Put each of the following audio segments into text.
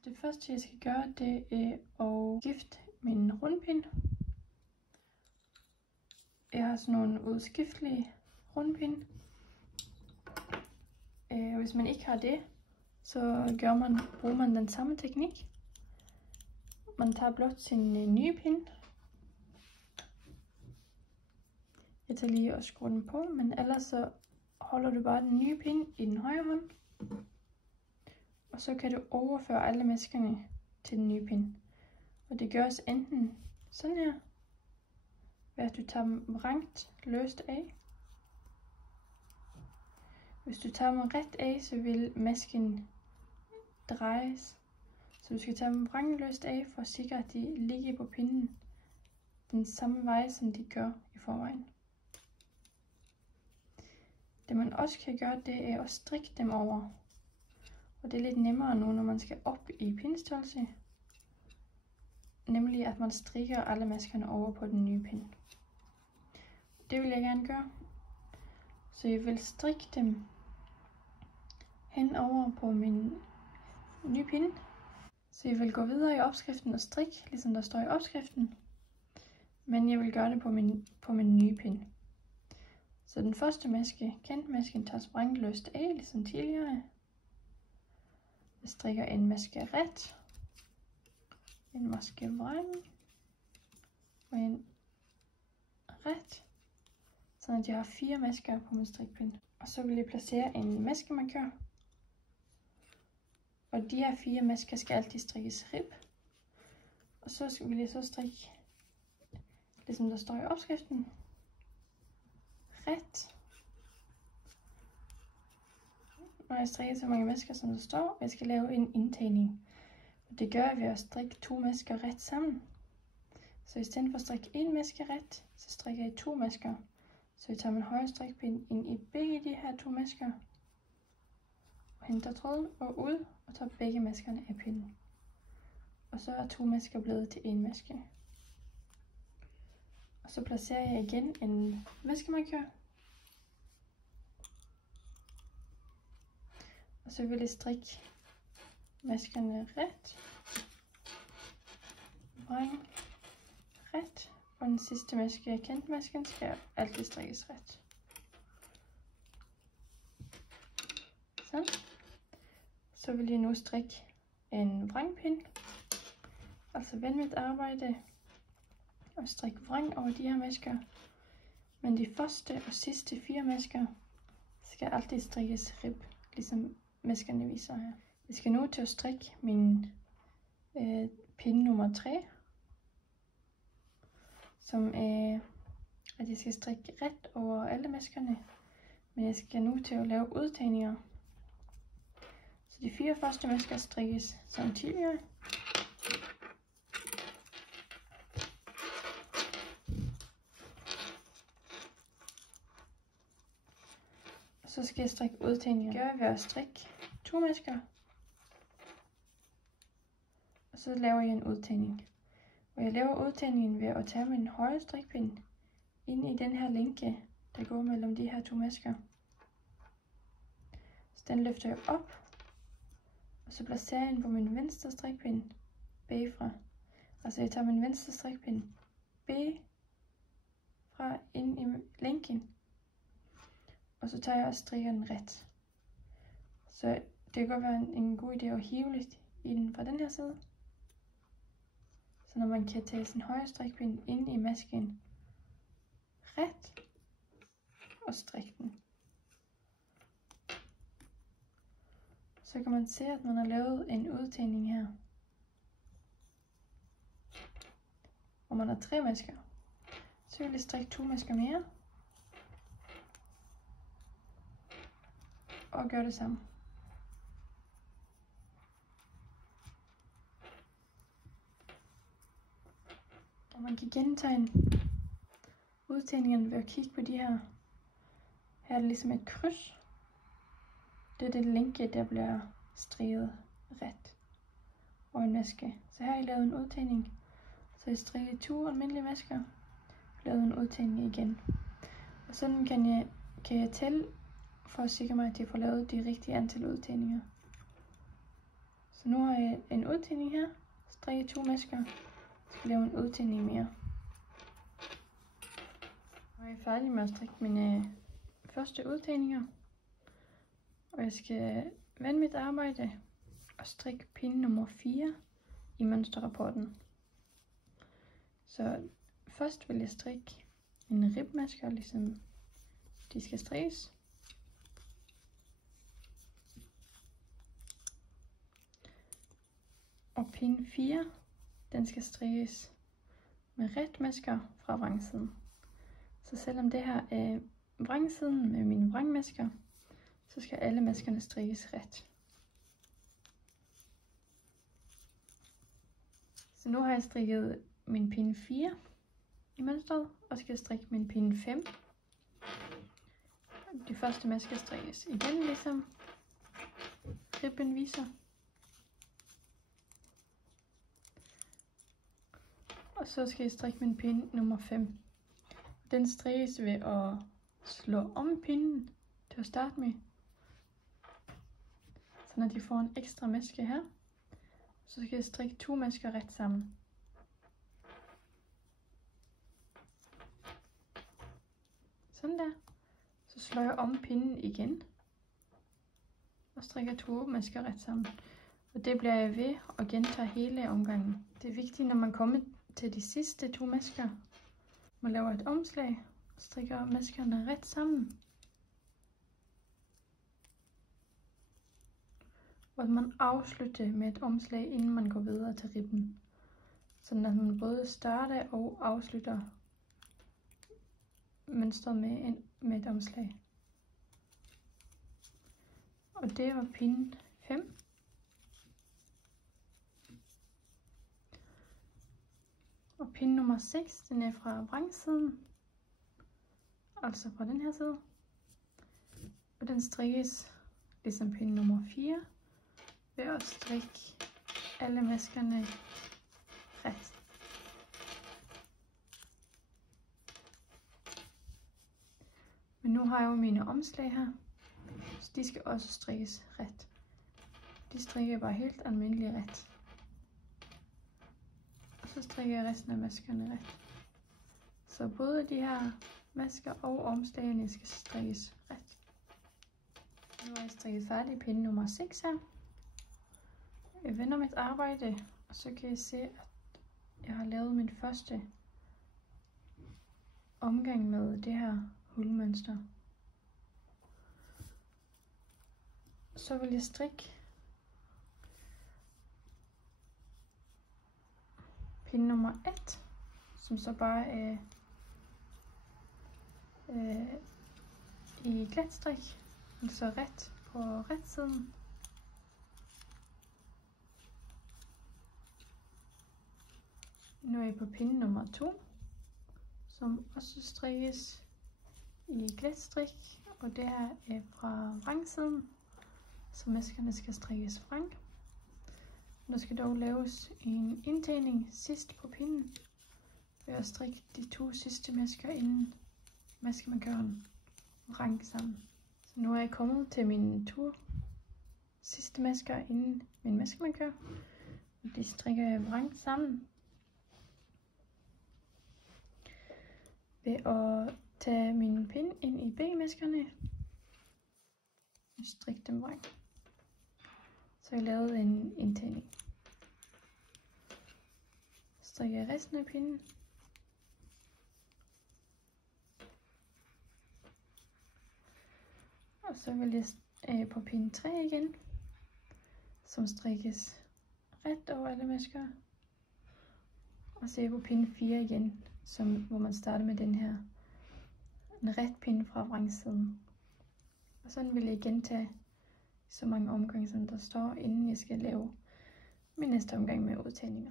Så det første jeg skal gøre, det er at skifte min rundpind. Jeg har sådan nogle udskiftelige rundpind. Hvis man ikke har det, så bruger man den samme teknik. Man tager blot sin nye pind. Jeg tager lige og skruer den på, men ellers så holder du bare den nye pind i den højre hånd. Og så kan du overføre alle maskerne til den nye pind. Og det gøres enten sådan her, ved at du tager dem vrangt løst af. Hvis du tager dem ret af, så vil masken drejes. Så du skal tage dem vrangløst af, for at sikre, at de ligger på pinden den samme vej, som de gør i forvejen. Det man også kan gøre, det er at strikke dem over. Og det er lidt nemmere nu, når man skal op i pindstørrelse. Nemlig at man strikker alle maskerne over på den nye pind. Det vil jeg gerne gøre. Så jeg vil strikke dem hen over på min nye pind. Så jeg vil gå videre i opskriften og strikke, ligesom der står i opskriften. Men jeg vil gøre det på min nye pind. Så den første maske, kantmasken, tager vrangløst af, ligesom tidligere. Jeg strikker en maske ret, en maske vrang og en ret, så jeg har 4 masker på min strikpind. Og så vil jeg placere en maskemarkør. Og de her 4 masker skal altid strikkes rib. Og så vil jeg så strikke, ligesom der står i opskriften, ret. Når jeg strikker så mange masker, som der står, og jeg skal lave en indtagning. Og det gør jeg ved at strikke 2 masker ret sammen. Så i stedet for at strikke 1 maske ret, så strikker jeg 2 masker. Så jeg tager min højre strikpind ind i begge de her 2 masker. Og henter tråden og ud, og tager begge maskerne af pinden. Og så er 2 masker blevet til 1 maske. Og så placerer jeg igen en maskemarkør. Og så vil jeg strikke maskerne ret, vrang, ret, og den sidste maske, kantmasken, skal altid strikkes ret. Sådan. Så vil jeg nu strikke en vrangpind, altså vend mit arbejde og strikke vrang over de her masker. Men de første og sidste 4 masker skal altid strikkes rib, ligesom maskerne viser her. Jeg skal nu til at strikke min pinde nummer 3, som er, at jeg skal strikke ret over alle maskerne, men jeg skal nu til at lave udtagninger. Så de 4 første masker strikkes som tidligere. Og så skal jeg strikke udtagninger. Det gør jeg ved at strikke 2 masker. Og så laver jeg en udtagning. Og jeg laver udtagningen ved at tage min højre strikpind ind i den her linke, der går mellem de her 2 masker. Så den løfter jeg op. Og så placerer jeg den på min venstre strikpind bagfra. Altså jeg tager min venstre strikpind bagfra ind i linken. Og så tager jeg og strikker den ret. Så det kan godt være en god idé at hive lidt i den fra den her side. Så når man kan tage sin højre strikpind ind i masken ret og strikke den. Så kan man se, at man har lavet en udtagning her. Og man har 3 masker. Så vil jeg strikke 2 masker mere. Og gøre det samme. Og man kan gentegne udtagningerne ved at kigge på de her. Her er det ligesom et kryds. Det er det linke, der bliver strikket ret. Og en maske. Så her har jeg lavet en udtagning. Så jeg strikker 2 almindelige masker. Lavet en udtagning igen. Og sådan kan jeg tælle, for at sikre mig, at jeg får lavet de rigtige antal udtagninger. Så Så nu har jeg en udtænding her. Strikke 2 masker. Jeg skal lave en udtænding mere. Nu er jeg færdig med at strikke mine første udtændinger. Og jeg skal vende mit arbejde og strikke pinde nummer 4 i mønsterrapporten. Så først vil jeg strikke en ribmasker, ligesom de skal strikkes. Og pinde 4, den skal strikkes med retmasker fra vrangsiden. Så selvom det her er vrangsiden med mine vrangmasker, så skal alle maskerne strikkes ret. Så nu har jeg strikket min pinde 4 i mønstret, og skal strikke min pinde 5. De første masker strikkes igen, ligesom ribben viser. Og så skal jeg strikke min pinde nummer 5. Den strikkes ved at slå om pinden til at starte med. Så når de får en ekstra maske her, så skal jeg strikke 2 masker ret sammen. Sådan der. Så slår jeg om pinden igen. Og strikker 2 masker ret sammen. Og det bliver jeg ved at gentage hele omgangen. Det er vigtigt, når man kommer til de sidste 2 masker. Man laver et omslag og strikker maskerne ret sammen. Og man afslutter med et omslag, inden man går videre til ribben. Sådan at man både starter og afslutter mønstret med et omslag. Og det var pinde 5. Og pinde nummer 6, den er fra vrangsiden. Altså fra den her side. Og den strikkes ligesom pinde nummer 4. Ved at strikke alle maskerne ret. Men nu har jeg jo mine omslag her, så de skal også strikkes ret. De strikker bare helt almindeligt ret. Og så strikker jeg resten af maskerne ret. Så både de her masker og omslagene skal strikkes ret. Nu har jeg strikket færdig pinde nummer 6 her. Jeg vender mit arbejde, og så kan jeg se, at jeg har lavet min første omgang med det her hulmønster. Så vil jeg strikke pinde nummer 1, som så bare er i glatstrik, altså ret på retsiden. Nu er jeg på pinde nummer 2, som også strikkes i glatstrik, og det her er fra vrangsiden, så maskerne skal strikkes vrang. Der skal dog laves en indtagning sidst på pinden, ved at strikke de 2 sidste masker inden maskemarkøren vrang sammen. Så nu er jeg kommet til mine 2 sidste masker inden min maskemarkør, og de strikker jeg vrang sammen. Ved at tage min pinde ind i begge maskerne og strikke dem vrang. Så jeg lavede en indtagning. Strikker jeg resten af pinden. Og så vil jeg på pinde 3 igen, som strikkes ret over alle masker. Og så er jeg på pinde 4 igen, hvor man starter med den her en ret pinde fra vrangsiden. Og sådan vil jeg gentage så mange omgange, som der står, inden jeg skal lave min næste omgang med udtagninger.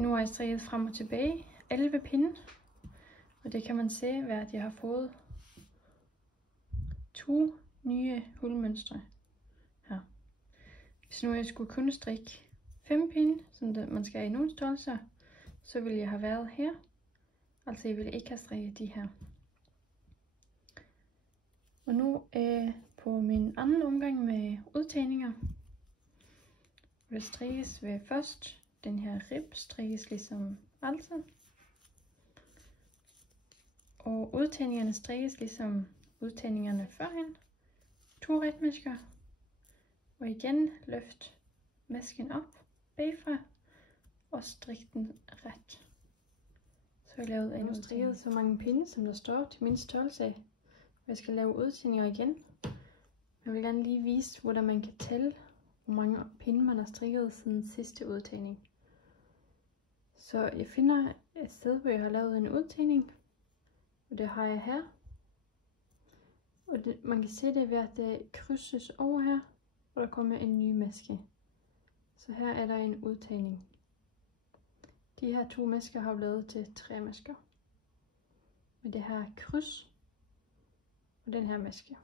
Nu har jeg strikket frem og tilbage 11 pinde, og det kan man se ved, at jeg har fået 2 nye hulmønstre her. Hvis nu jeg skulle kun strikke 5 pinde, som man skal i nogle størrelser, så ville jeg have været her. Altså jeg ville ikke have strikket de her. Og nu på min anden omgang med udtagninger. Det strikkes ved først den her rib strikkes ligesom altid. Og udtagningerne strikkes ligesom udtagningerne førhen. 2 retmasker. Og igen løft masken op bagfra og strik den ret. Så jeg lavet en strikket så mange pinde, som der står til min størrelse. Jeg skal lave udtagninger igen. Jeg vil gerne lige vise, hvordan man kan tælle, hvor mange pinde man har strikket siden sidste udtagning. Så jeg finder et sted, hvor jeg har lavet en udtagning. Og det har jeg her. Og man kan se det ved, at det krydses over her. Og der kommer en ny maske. Så her er der en udtagning. De her 2 masker har lavet til 3 masker. Med det her kryds. Og den her maske.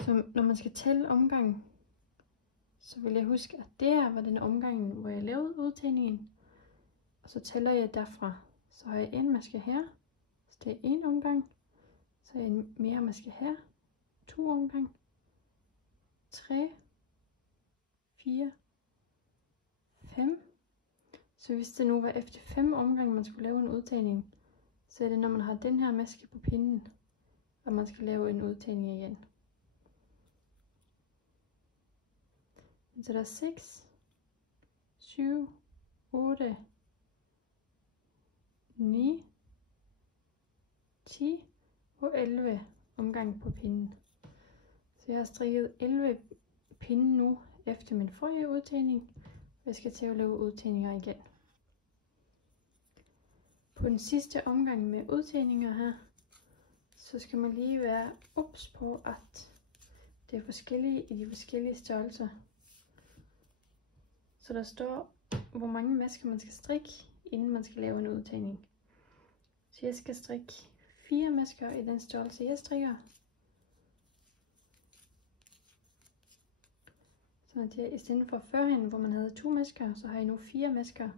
Så når man skal tælle omgangen, så vil jeg huske, at det her var den omgang, hvor jeg lavede udtagningen. Og så tæller jeg derfra. Så har jeg en maske her. Så det er en omgang. Så har jeg en mere maske her. 2 omgang. 3. 4. 5. Så hvis det nu var efter 5 omgange, man skulle lave en udtagning, så er det, når man har den her maske på pinden, at man skal lave en udtagning igen. Så der er 6, 7, 8, 9, 10 og 11 omgang på pinden. Så jeg har strikket 11 pinde nu efter min forrige udtagning. Jeg skal til at lave udtagninger igen. På den sidste omgang med udtagninger her, så skal man lige være ops på, at det er forskellige i de forskellige størrelser. Så der står, hvor mange masker man skal strikke, inden man skal lave en udtagning. Så jeg skal strikke 4 masker i den størrelse, jeg strikker. Så at jeg i stedet for førhen, hvor man havde 2 masker, så har jeg nu 4 masker,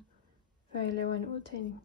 før jeg laver en udtagning.